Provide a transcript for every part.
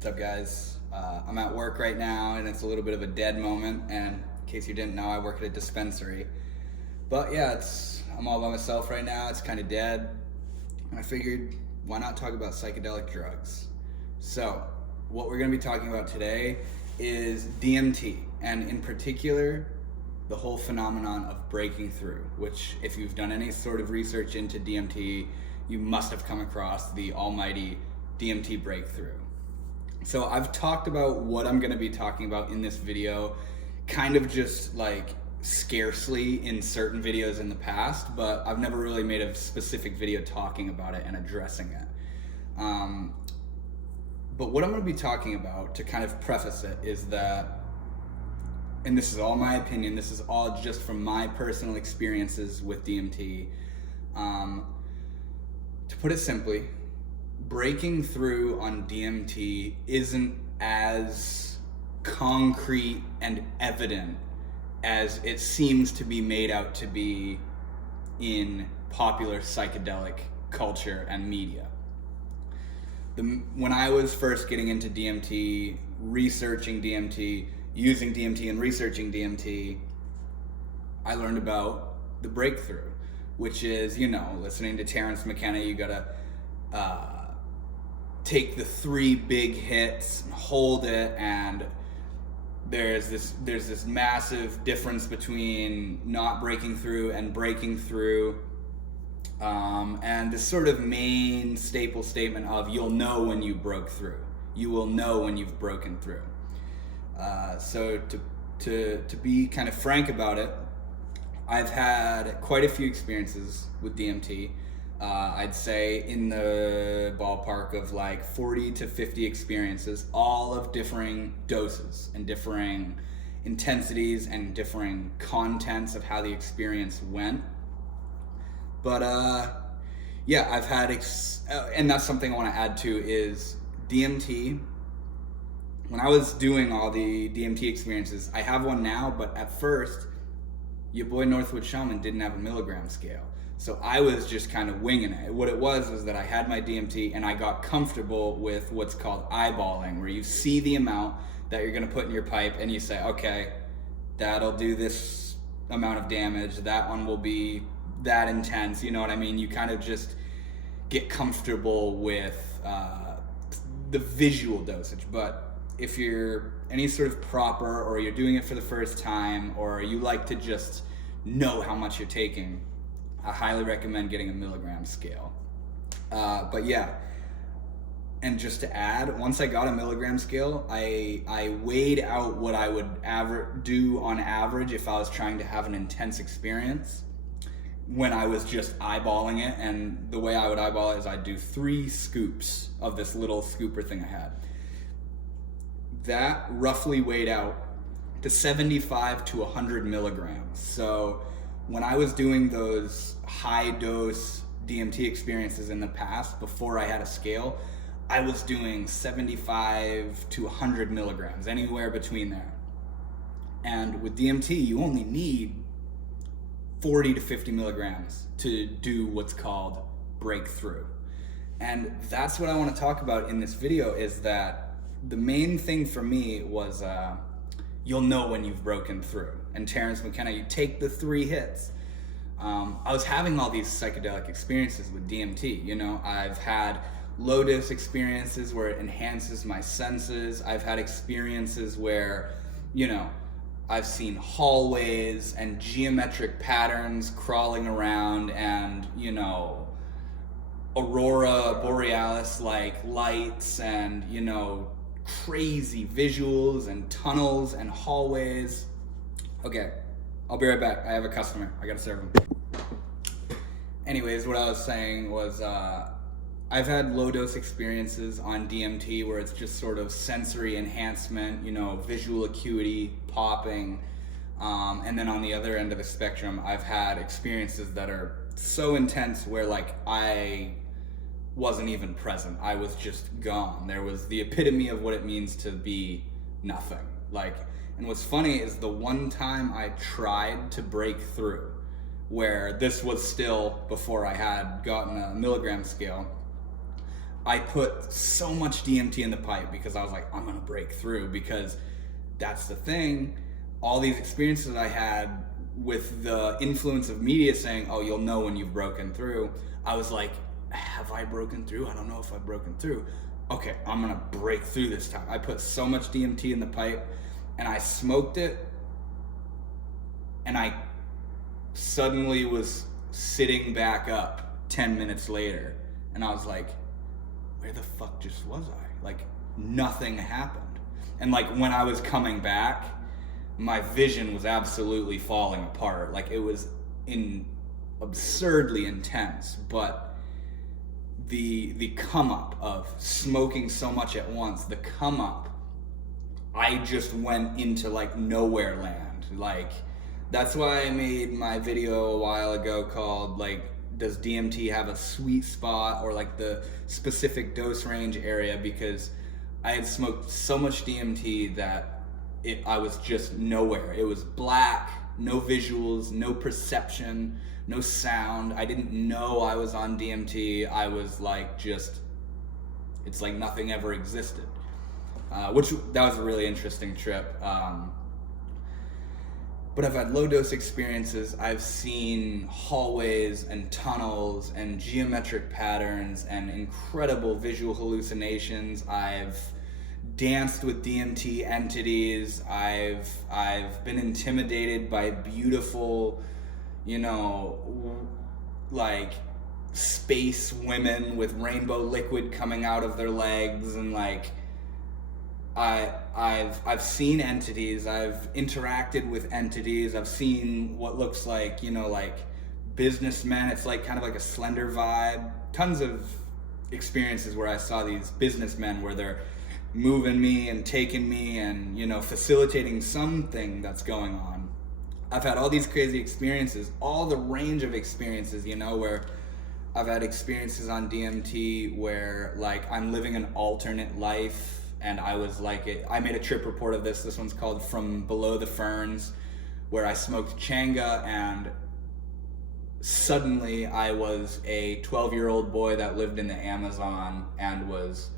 What's up, guys? I'm at work right now, and it's a little bit of a dead moment. And in case you didn't know, I work at a dispensary. But yeah, I'm all by myself right now. It's kind of dead. And I figured, why not talk about psychedelic drugs? So, what we're going to be talking about today is DMT, and in particular, the whole phenomenon of breaking through, which, if you've done any sort of research into DMT, you must have come across the almighty DMT breakthrough. So I've talked about what I'm going to be talking about in this video, kind of just like scarcely in certain videos in the past, but I've never really made a specific video talking about it and addressing it. But what I'm going to be talking about, to kind of preface it, is that, and this is all my opinion, this is all just from my personal experiences with DMT. To put it simply, breaking through on DMT isn't as concrete and evident as it seems to be made out to be in popular psychedelic culture and media. When I was first getting into DMT, researching DMT, using DMT and researching DMT, I learned about the breakthrough, which is, listening to Terrence McKenna, you gotta take the 3 big hits and hold it, and there's this massive difference between not breaking through and breaking through, and this sort of main staple statement of you'll know when you broke through, you will know when you've broken through. So to be kind of frank about it, I've had quite a few experiences with DMT. I'd say in the ballpark of like 40 to 50 experiences, all of differing doses and differing intensities and differing contents of how the experience went. But yeah, I've had, and that's something I want to add to, is DMT. When I was doing all the DMT experiences, I have one now, but at first, your boy Northwood Shaman didn't have a milligram scale. So I was just kind of winging it. What it was that I had my DMT and I got comfortable with what's called eyeballing, where you see the amount that you're gonna put in your pipe and you say, okay, that'll do this amount of damage, that one will be that intense, you know what I mean? You kind of just get comfortable with the visual dosage. But if you're any sort of proper, or you're doing it for the first time, or you like to just know how much you're taking, I highly recommend getting a milligram scale. But yeah, and just to add, once I got a milligram scale, I weighed out what I would do on average if I was trying to have an intense experience when I was just eyeballing it. And the way I would eyeball it is I'd do 3 scoops of this little scooper thing I had. That roughly weighed out to 75 to 100 milligrams. So when I was doing those high dose DMT experiences in the past, before I had a scale, I was doing 75 to 100 milligrams, anywhere between there. And with DMT, you only need 40 to 50 milligrams to do what's called breakthrough. And that's what I want to talk about in this video, is that the main thing for me was you'll know when you've broken through. And Terrence McKenna, you take the 3 hits. I was having all these psychedelic experiences with DMT. I've had low dose experiences where it enhances my senses. I've had experiences where, I've seen hallways and geometric patterns crawling around, and, aurora borealis like lights, and, crazy visuals and tunnels and hallways. Okay, I'll be right back. I have a customer. I gotta serve him. Anyways, what I was saying was I've had low dose experiences on DMT where it's just sort of sensory enhancement, visual acuity, popping. And then on the other end of the spectrum, I've had experiences that are so intense where like I wasn't even present. I was just gone. There was the epitome of what it means to be nothing. And what's funny is the one time I tried to break through, where this was still before I had gotten a milligram scale, I put so much DMT in the pipe because I was like, I'm gonna break through, because that's the thing. All these experiences I had with the influence of media saying, oh, you'll know when you've broken through, I was like, have I broken through? I don't know if I've broken through. Okay, I'm gonna break through this time. I put so much DMT in the pipe and I smoked it, and I suddenly was sitting back up 10 minutes later, and I was like, where the fuck just was I? Like, nothing happened. And like, when I was coming back, my vision was absolutely falling apart. Like, it was absurdly intense, but the come up of smoking so much at once, the come up, I just went into like nowhere land. Like, that's why I made my video a while ago called like, does DMT have a sweet spot, or like the specific dose range area, because I had smoked so much DMT that I was just nowhere. It was black, no visuals, no perception, no sound. I didn't know I was on DMT. I was like, it's like nothing ever existed. That was a really interesting trip. But I've had low dose experiences. I've seen hallways and tunnels and geometric patterns and incredible visual hallucinations. I've danced with DMT entities. I've been intimidated by beautiful, like space women with rainbow liquid coming out of their legs, and like I've seen entities. I've interacted with entities. I've seen what looks like, like businessmen. It's like kind of like a Slender vibe. Tons of experiences where I saw these businessmen where they're moving me and taking me and, facilitating something that's going on. I've had all these crazy experiences, all the range of experiences, where I've had experiences on DMT where like I'm living an alternate life. And I was like, I made a trip report of this. This one's called From Below the Ferns, where I smoked changa, and suddenly I was a 12-year-old boy that lived in the Amazon and was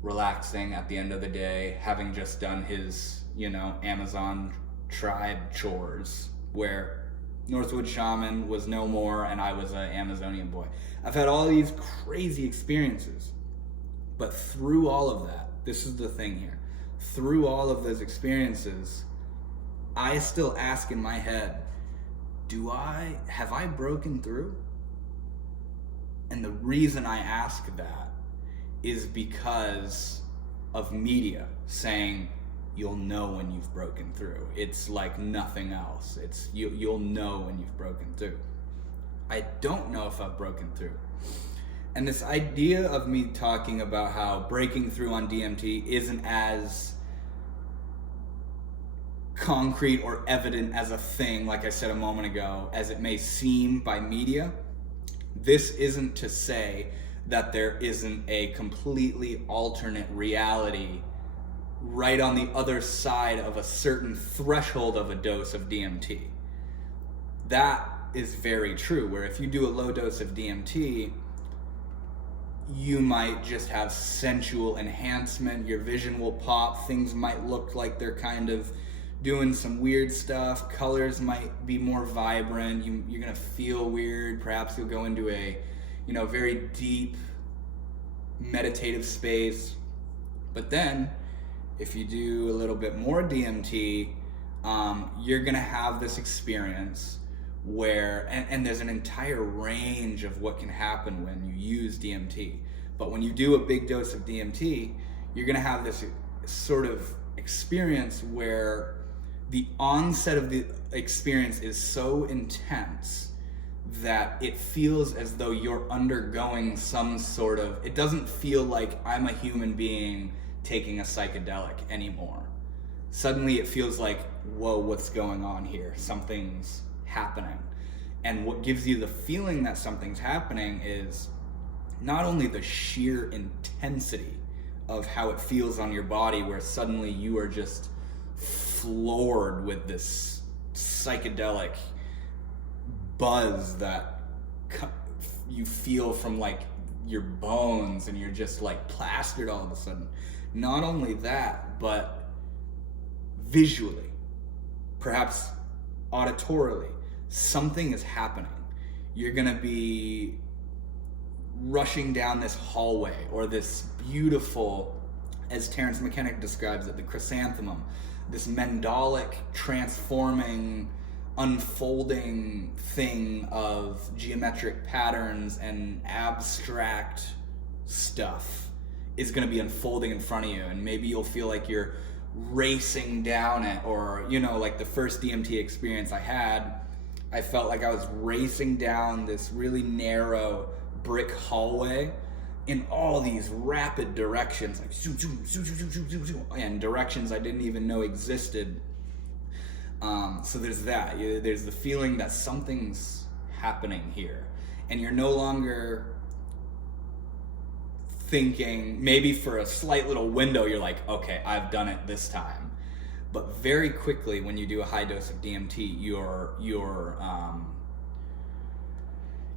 relaxing at the end of the day, having just done his, Amazon tribe chores, where Northwood Shaman was no more and I was an Amazonian boy. I've had all these crazy experiences, but through all of that, this is the thing here. Through all of those experiences, I still ask in my head, have I broken through? And the reason I ask that is because of media saying, you'll know when you've broken through. It's like nothing else. You'll know when you've broken through. I don't know if I've broken through. And this idea of me talking about how breaking through on DMT isn't as concrete or evident as a thing, like I said a moment ago, as it may seem by media, this isn't to say that there isn't a completely alternate reality right on the other side of a certain threshold of a dose of DMT. That is very true, where if you do a low dose of DMT, you might just have sensual enhancement, your vision will pop, things might look like they're kind of doing some weird stuff, colors might be more vibrant, you're gonna feel weird, perhaps you'll go into a very deep meditative space. But then if you do a little bit more DMT, you're gonna have this experience where, and there's an entire range of what can happen when you use DMT. But when you do a big dose of DMT, you're gonna have this sort of experience where the onset of the experience is so intense that it feels as though you're undergoing some sort of, it doesn't feel like I'm a human being taking a psychedelic anymore. Suddenly it feels like, whoa, what's going on here? Something's happening. And what gives you the feeling that something's happening is not only the sheer intensity of how it feels on your body, where suddenly you are just floored with this psychedelic buzz that you feel from like your bones, and you're just like plastered all of a sudden. Not only that, but visually, perhaps auditorily, something is happening. You're gonna be rushing down this hallway, or this beautiful, as Terence McKenna describes it, the chrysanthemum, this mandalic, transforming, unfolding thing of geometric patterns and abstract stuff is going to be unfolding in front of you, and maybe you'll feel like you're racing down it, or, you know, like the first DMT experience I had, I felt like I was racing down this really narrow brick hallway in all these rapid directions, like zoom, zoom, zoom, zoom, zoom, zoom, zoom, and directions I didn't even know existed. So there's that. There's the feeling that something's happening here, and you're no longer thinking, maybe for a slight little window, you're like, okay, I've done it this time. But very quickly, when you do a high dose of DMT,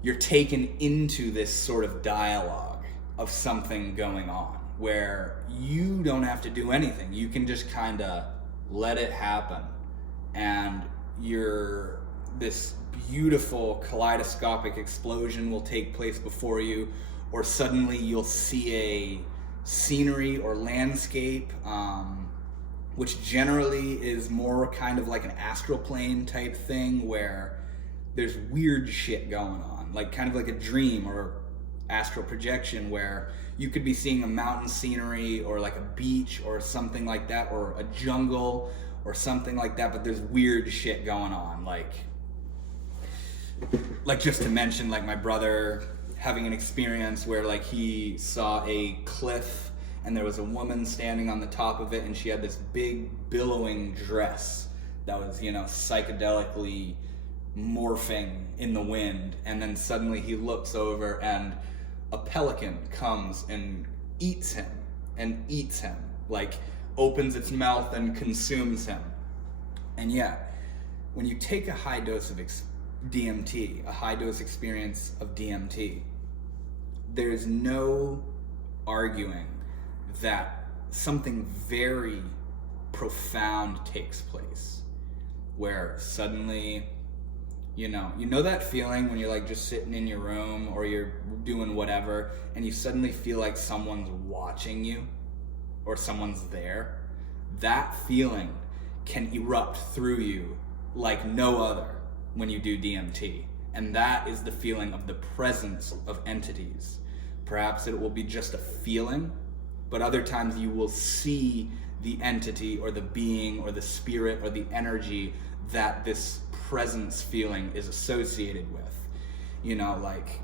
you're taken into this sort of dialogue of something going on, where you don't have to do anything. You can just kind of let it happen, and this beautiful kaleidoscopic explosion will take place before you, or suddenly you'll see a scenery or landscape, which generally is more kind of like an astral plane type thing, where there's weird shit going on, like kind of like a dream or astral projection, where you could be seeing a mountain scenery or like a beach or something like that, or a jungle or something like that, but there's weird shit going on, like just to mention, like my brother having an experience where like he saw a cliff and there was a woman standing on the top of it, and she had this big billowing dress that was, you know, psychedelically morphing in the wind, and then suddenly he looks over and a pelican comes and eats him, like opens its mouth and consumes him. And yeah, when you take a high dose of DMT, a high dose experience of DMT, there's no arguing that something very profound takes place, where suddenly, you know that feeling when you're like just sitting in your room or you're doing whatever, and you suddenly feel like someone's watching you or someone's there? That feeling can erupt through you like no other when you do DMT. And that is the feeling of the presence of entities. Perhaps it will be just a feeling, but other times you will see the entity or the being or the spirit or the energy that this presence feeling is associated with. You know, like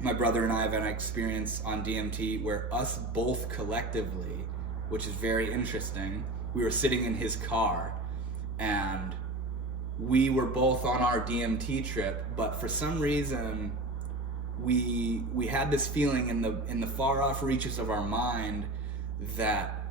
my brother and I have had an experience on DMT where us both collectively, which is very interesting, we were sitting in his car and we were both on our DMT trip, but for some reason we had this feeling in the far off reaches of our mind that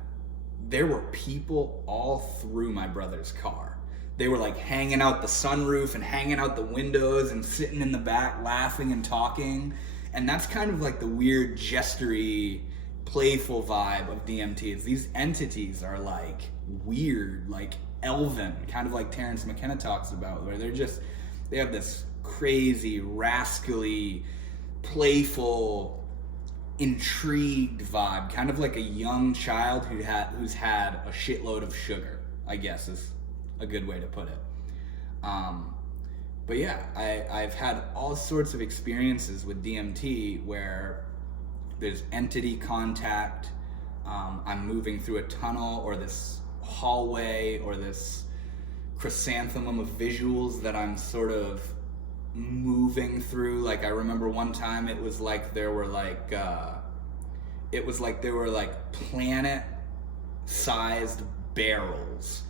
there were people all through my brother's car. They were like hanging out the sunroof and hanging out the windows and sitting in the back laughing and talking. And that's kind of like the weird gestury, playful vibe of DMT. Is these entities are like weird, like elven, kind of like Terence McKenna talks about, where they have this crazy, rascally, playful, intrigued vibe, kind of like a young child who's had a shitload of sugar, I guess is a good way to put it. But yeah, I've had all sorts of experiences with DMT where there's entity contact, I'm moving through a tunnel or this hallway or this chrysanthemum of visuals that I'm sort of moving through. Like I remember one time it was like there were like planet-sized barrels.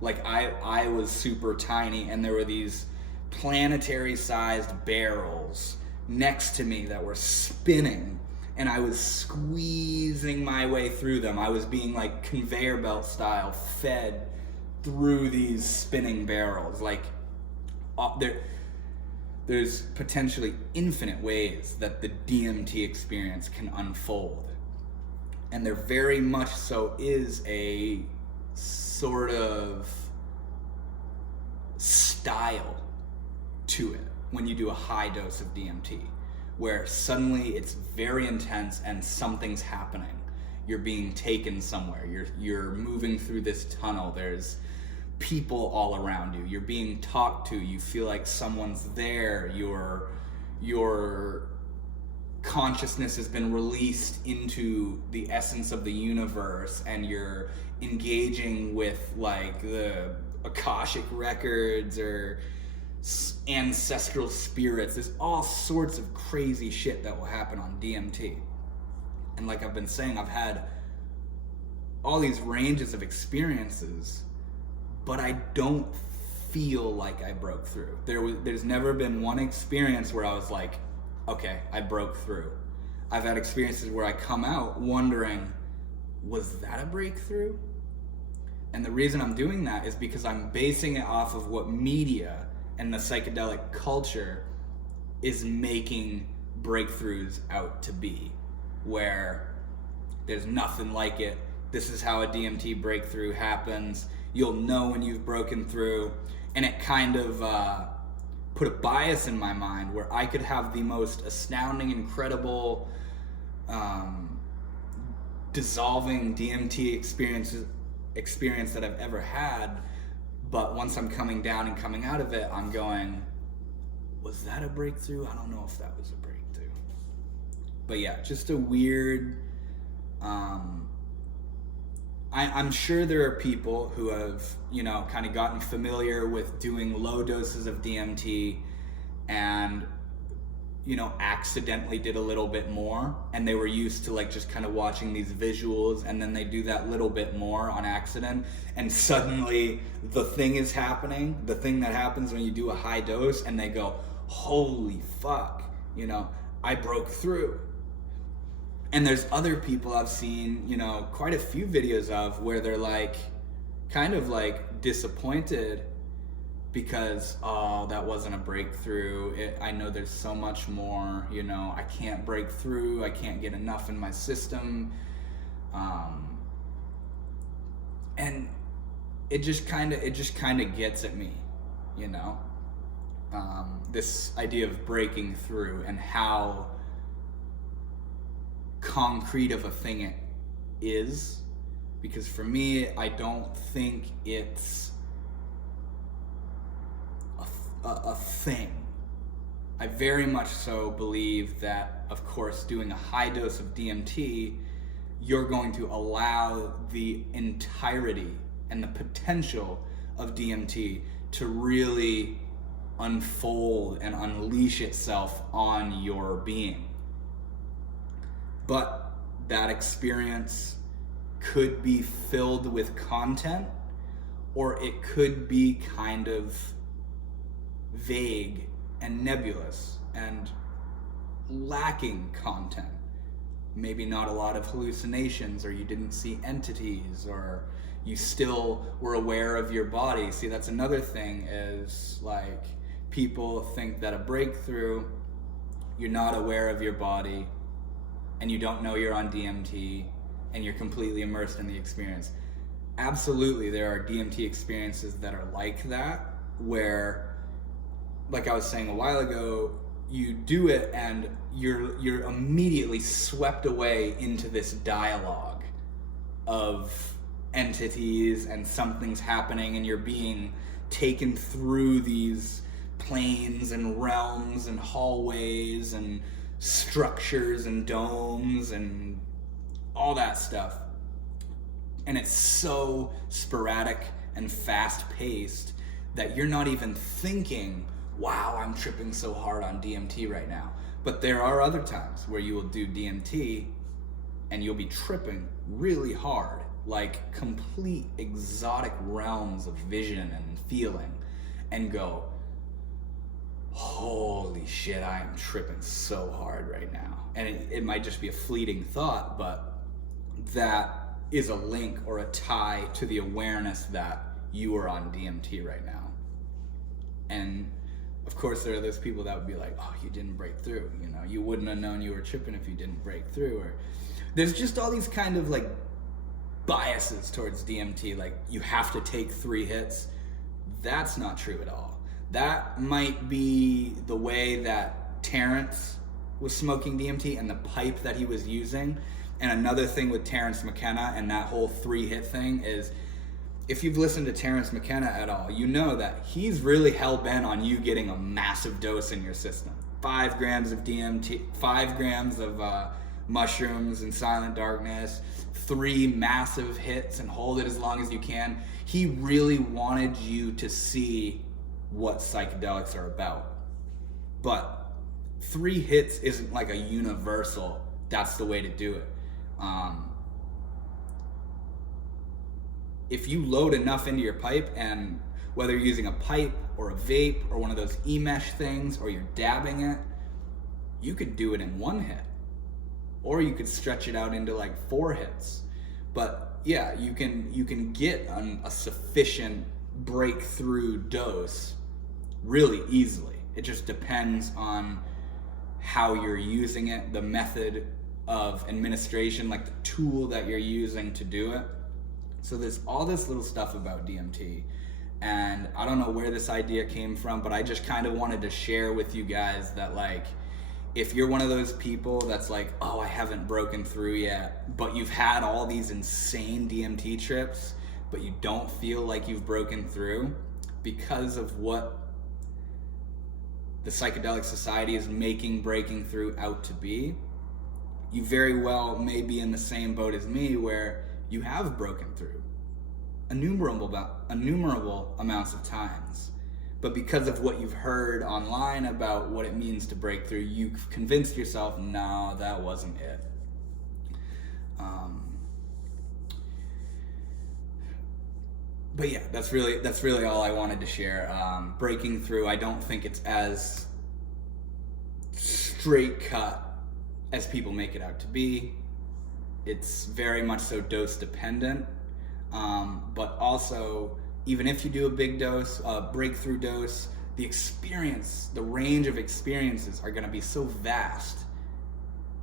Like I was super tiny and there were these planetary-sized barrels next to me that were spinning, and I was squeezing my way through them. I was being like conveyor belt style fed through these spinning barrels. Like there's potentially infinite ways that the DMT experience can unfold. And there very much so is a sort of style to it when you do a high dose of DMT, where suddenly it's very intense and something's happening. You're being taken somewhere. You're moving through this tunnel. There's people all around you. You're being talked to. You feel like someone's there. Your consciousness has been released into the essence of the universe, and you're engaging with like the Akashic records or ancestral spirits. There's all sorts of crazy shit that will happen on DMT. And like I've been saying, I've had all these ranges of experiences, but I don't feel like I broke through. There's never been one experience where I was like, okay, I broke through. I've had experiences where I come out wondering, was that a breakthrough? And the reason I'm doing that is because I'm basing it off of what media and the psychedelic culture is making breakthroughs out to be, where there's nothing like it. This is how a DMT breakthrough happens. You'll know when you've broken through. And it kind of put a bias in my mind where I could have the most astounding, incredible, dissolving DMT experience that I've ever had, but once I'm coming down and coming out of it, I'm going, was that a breakthrough? I don't know if that was a breakthrough. But yeah, just a weird, I'm sure there are people who have, kind of gotten familiar with doing low doses of DMT and, accidentally did a little bit more, and they were used to like just kind of watching these visuals, and then they do that little bit more on accident, and suddenly the thing is happening, the thing that happens when you do a high dose, and they go, holy fuck, I broke through. And there's other people I've seen, quite a few videos of where they're like, kind of like disappointed because, oh, that wasn't a breakthrough. I know there's so much more, I can't break through. I can't get enough in my system. And it just kind of gets at me, this idea of breaking through and how concrete of a thing it is, because for me, I don't think it's a thing. I very much so believe that, of course, doing a high dose of DMT, you're going to allow the entirety and the potential of DMT to really unfold and unleash itself on your being. But that experience could be filled with content, or it could be kind of vague and nebulous and lacking content. Maybe not a lot of hallucinations, or you didn't see entities, or you still were aware of your body. See, that's another thing, is like people think that a breakthrough, you're not aware of your body, and you don't know you're on DMT, and you're completely immersed in the experience. Absolutely, there are DMT experiences that are like that, where, like I was saying a while ago, you do it and you're immediately swept away into this dialogue of entities, and something's happening, and you're being taken through these planes and realms and hallways and structures and domes and all that stuff. And it's so sporadic and fast-paced that you're not even thinking, wow, I'm tripping so hard on DMT right now. But there are other times where you will do DMT and you'll be tripping really hard, like complete exotic realms of vision and feeling, and go, holy shit, I am tripping so hard right now. And it might just be a fleeting thought, but that is a link or a tie to the awareness that you are on DMT right now. And of course, there are those people that would be like, oh, you didn't break through. You know, you wouldn't have known you were tripping if you didn't break through. Or there's just all these kind of like biases towards DMT. Like, you have to take 3 hits. That's not true at all. That might be the way that Terrence was smoking DMT and the pipe that he was using. And another thing with Terrence McKenna and that whole 3-hit thing is, if you've listened to Terrence McKenna at all, you know that he's really hell-bent on you getting a massive dose in your system. 5 grams of DMT, 5 grams of mushrooms and silent darkness, 3 massive hits, and hold it as long as you can. He really wanted you to see what psychedelics are about. But 3 hits isn't like a universal, that's the way to do it. If you load enough into your pipe, and whether you're using a pipe or a vape or one of those e-mesh things, or you're dabbing it, you could do it in 1 hit. Or you could stretch it out into like 4 hits. But yeah, you can get a sufficient breakthrough dose really easily. It just depends on how you're using it, the method of administration, like the tool that you're using to do it. So there's all this little stuff about DMT, and I don't know where this idea came from, but I just kind of wanted to share with you guys that, like, if you're one of those people that's like, oh, I haven't broken through yet, but you've had all these insane DMT trips, but you don't feel like you've broken through because of what the Psychedelic Society is making breaking through out to be, you very well may be in the same boat as me, where you have broken through innumerable amounts of times. But because of what you've heard online about what it means to break through, you've convinced yourself, no, that wasn't it. But yeah, that's really all I wanted to share. Breaking through, I don't think it's as straight cut as people make it out to be. It's very much so dose dependent, but also, even if you do a big dose, a breakthrough dose, the experience, the range of experiences are going to be so vast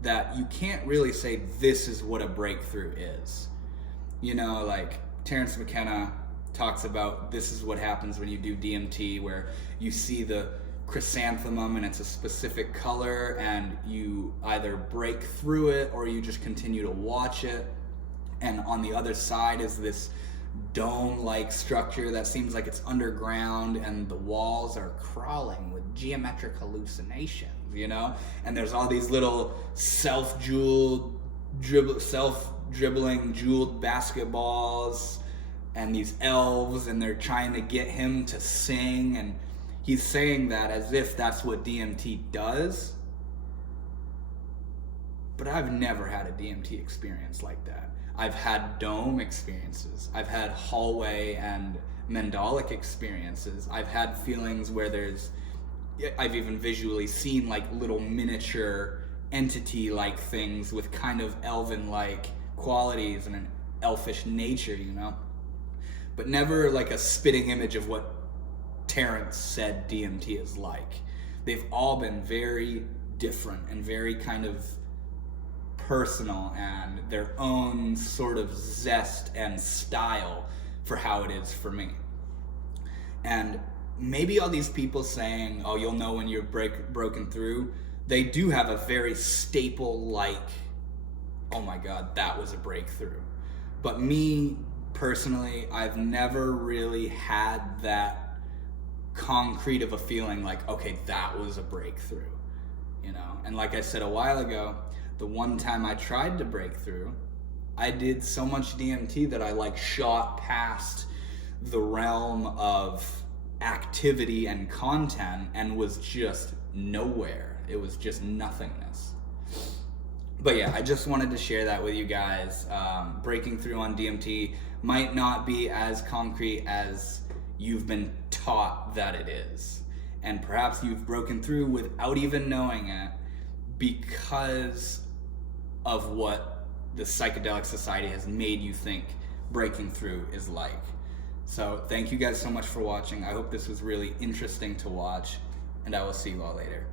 that you can't really say this is what a breakthrough is. You know, like Terrence McKenna talks about, this is what happens when you do DMT, where you see the chrysanthemum and it's a specific color, and you either break through it or you just continue to watch it, and on the other side is this dome-like structure that seems like it's underground, and the walls are crawling with geometric hallucinations, you know, and there's all these little self-dribbling jeweled basketballs and these elves, and they're trying to get him to sing, and he's saying that as if that's what DMT does. But I've never had a DMT experience like that. I've had dome experiences. I've had hallway and mandalic experiences. I've had feelings where I've even visually seen like little miniature entity-like things with kind of elven-like qualities and an elfish nature, you know? But never like a spitting image of what Terrence said DMT is like. They've all been very different and very kind of personal, and their own sort of zest and style for how it is for me. And maybe all these people saying, oh, you'll know when you're broken through, they do have a very staple like, oh my God, that was a breakthrough. But me personally, I've never really had that concrete of a feeling like, okay, that was a breakthrough, you know? And like I said a while ago, the one time I tried to break through, I did so much DMT that I like shot past the realm of activity and content and was just nowhere. It was just nothingness. But yeah, I just wanted to share that with you guys. Breaking through on DMT might not be as concrete as you've been taught that it is. And perhaps you've broken through without even knowing it because of what the Psychedelic Society has made you think breaking through is like. So thank you guys so much for watching. I hope this was really interesting to watch. and I will see you all later.